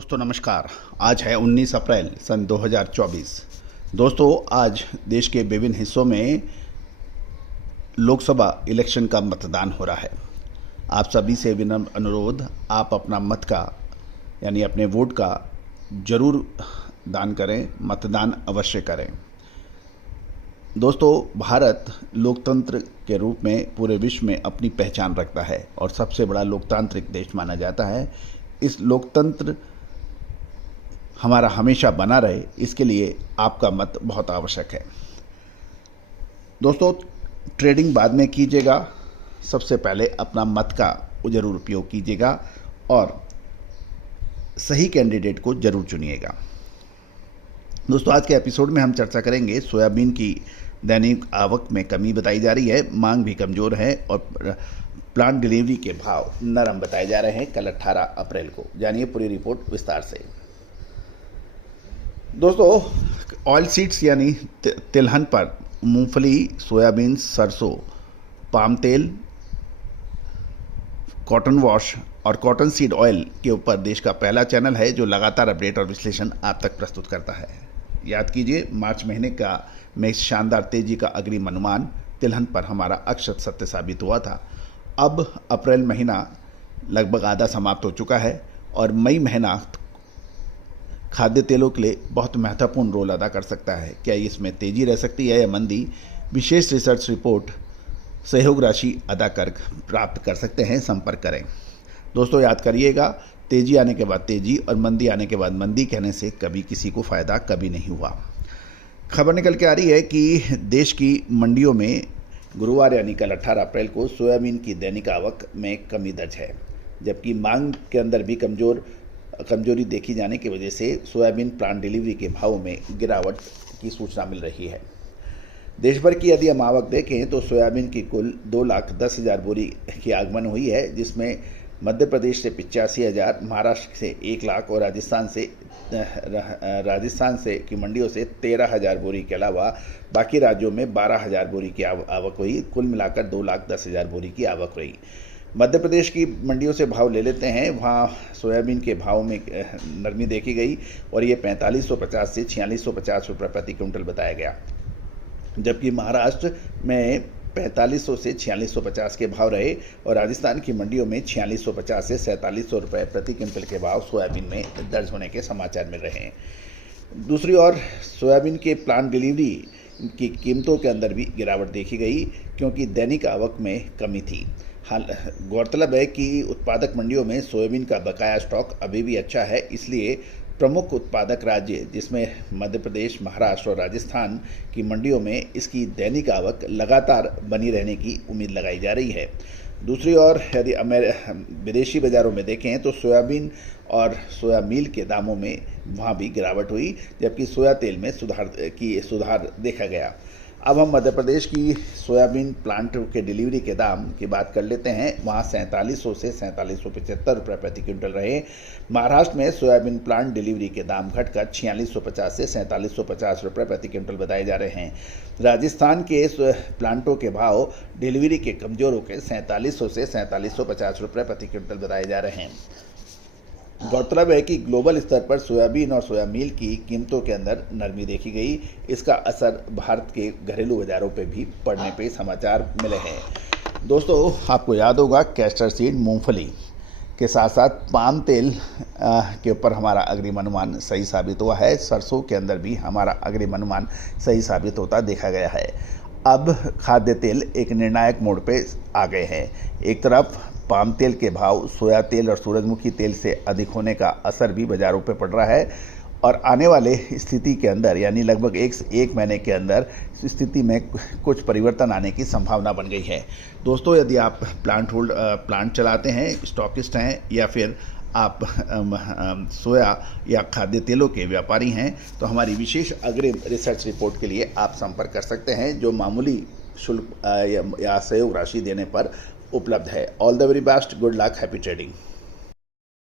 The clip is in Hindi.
दोस्तों नमस्कार। आज है 19 अप्रैल सन 2024। दोस्तों आज देश के विभिन्न हिस्सों में लोकसभा इलेक्शन का मतदान हो रहा है। आप सभी से विनम्र अनुरोध, आप अपना मत का यानी अपने वोट का जरूर दान करें, मतदान अवश्य करें। दोस्तों भारत लोकतंत्र के रूप में पूरे विश्व में अपनी पहचान रखता है और सबसे बड़ा लोकतांत्रिक देश माना जाता है। इस लोकतंत्र हमारा हमेशा बना रहे, इसके लिए आपका मत बहुत आवश्यक है। दोस्तों ट्रेडिंग बाद में कीजिएगा, सबसे पहले अपना मत का जरूर उपयोग कीजिएगा और सही कैंडिडेट को जरूर चुनिएगा। दोस्तों आज के एपिसोड में हम चर्चा करेंगे सोयाबीन की दैनिक आवक में कमी बताई जा रही है, मांग भी कमज़ोर है और प्लांट डिलीवरी के भाव नरम बताए जा रहे हैं कल 18 अप्रैल को। जानिए पूरी रिपोर्ट विस्तार से। दोस्तों ऑयल सीड्स यानी तिलहन पर मूंगफली, सोयाबीन, सरसों, पाम तेल, कॉटन वॉश और कॉटन सीड ऑयल के ऊपर देश का पहला चैनल है जो लगातार अपडेट और विश्लेषण आप तक प्रस्तुत करता है। याद कीजिए मार्च महीने का में शानदार तेजी का अग्रिम अनुमान तिलहन पर हमारा अक्षत सत्य साबित हुआ था। अब अप्रैल महीना लगभग आधा समाप्त हो चुका है और मई महीना खाद्य तेलों के लिए बहुत महत्वपूर्ण रोल अदा कर सकता है। क्या इसमें तेजी रह सकती है या मंदी? विशेष रिसर्च रिपोर्ट सहयोग राशि अदा कर प्राप्त कर सकते हैं, संपर्क करें। दोस्तों याद करिएगा, तेजी आने के बाद तेजी और मंदी आने के बाद मंदी कहने से कभी किसी को फ़ायदा कभी नहीं हुआ। खबर निकल के आ रही है कि देश की मंडियों में गुरुवार यानी कल 18 अप्रैल को सोयाबीन की दैनिक आवक में कमी दर्ज है, जबकि मांग के अंदर भी कमजोरी देखी जाने की वजह से सोयाबीन प्लांट डिलीवरी के भाव में गिरावट की सूचना मिल रही है। देश भर की यदि हम आवक देखें तो सोयाबीन की कुल 2,10,000 बोरी की आगमन हुई है, जिसमें मध्य प्रदेश से 85,000, महाराष्ट्र से 1 लाख और राजस्थान से की मंडियों से 13,000 बोरी के अलावा बाकी राज्यों में 12,000 बोरी की आवक हुई। कुल मिलाकर 2,10,000 बोरी की आवक हुई। मध्य प्रदेश की मंडियों से भाव ले लेते हैं। वहाँ सोयाबीन के भाव में नरमी देखी गई और ये 4550 से 4650 रुपये प्रति क्विंटल बताया गया, जबकि महाराष्ट्र में 4500 से 4650 के भाव रहे और राजस्थान की मंडियों में 4650 से 4700 रुपये प्रति क्विंटल के भाव सोयाबीन में दर्ज होने के समाचार मिल रहे हैं। दूसरी ओर सोयाबीन के प्लांट डिलीवरी की कीमतों के अंदर भी गिरावट देखी गई, क्योंकि दैनिक आवक में कमी थी। हाल गौरतलब है कि उत्पादक मंडियों में सोयाबीन का बकाया स्टॉक अभी भी अच्छा है, इसलिए प्रमुख उत्पादक राज्य जिसमें मध्य प्रदेश, महाराष्ट्र और राजस्थान की मंडियों में इसकी दैनिक आवक लगातार बनी रहने की उम्मीद लगाई जा रही है। दूसरी ओर यदि विदेशी बाज़ारों में देखें तो सोयाबीन और सोया मील के दामों में वहाँ भी गिरावट हुई, जबकि सोया तेल में सुधार देखा गया। अब हम मध्य प्रदेश की सोयाबीन प्लांट के डिलीवरी के दाम की बात कर लेते हैं। वहाँ 4700 से 4775 रुपये प्रति क्विंटल रहे। महाराष्ट्र में सोयाबीन प्लांट डिलीवरी के दाम घटकर 4650 से 4750 रुपये प्रति क्विंटल बताए जा रहे हैं। राजस्थान के प्लांटों के भाव डिलीवरी के कमजोर होकर 4700 से 4750 रुपये प्रति क्विंटल बताए जा रहे हैं। गौरतलब है कि ग्लोबल स्तर पर सोयाबीन और सोया मील की कीमतों के अंदर नरमी देखी गई। इसका असर भारत के घरेलू बाजारों पर भी पड़ने पे समाचार मिले हैं। दोस्तों आपको याद होगा कैस्टर सीड, मूंगफली के साथ साथ पाम तेल के ऊपर हमारा अग्रिम अनुमान सही साबित हुआ है। सरसों के अंदर भी हमारा अग्रिम अनुमान सही साबित होता देखा गया है। अब खाद्य तेल एक निर्णायक मोड़ पे आ गए हैं। एक तरफ पाम तेल के भाव सोया तेल और सूरजमुखी तेल से अधिक होने का असर भी बाज़ारों पर पड़ रहा है और आने वाले स्थिति के अंदर यानी लगभग एक महीने के अंदर स्थिति में कुछ परिवर्तन आने की संभावना बन गई है। दोस्तों यदि आप प्लांट चलाते हैं, स्टॉकिस्ट हैं या फिर आप सोया या खाद्य तेलों के व्यापारी हैं तो हमारी विशेष अग्रिम रिसर्च रिपोर्ट के लिए आप संपर्क कर सकते हैं, जो मामूली शुल्क या सहयोग राशि देने पर उपलब्ध है। All the very best, good luck, happy trading.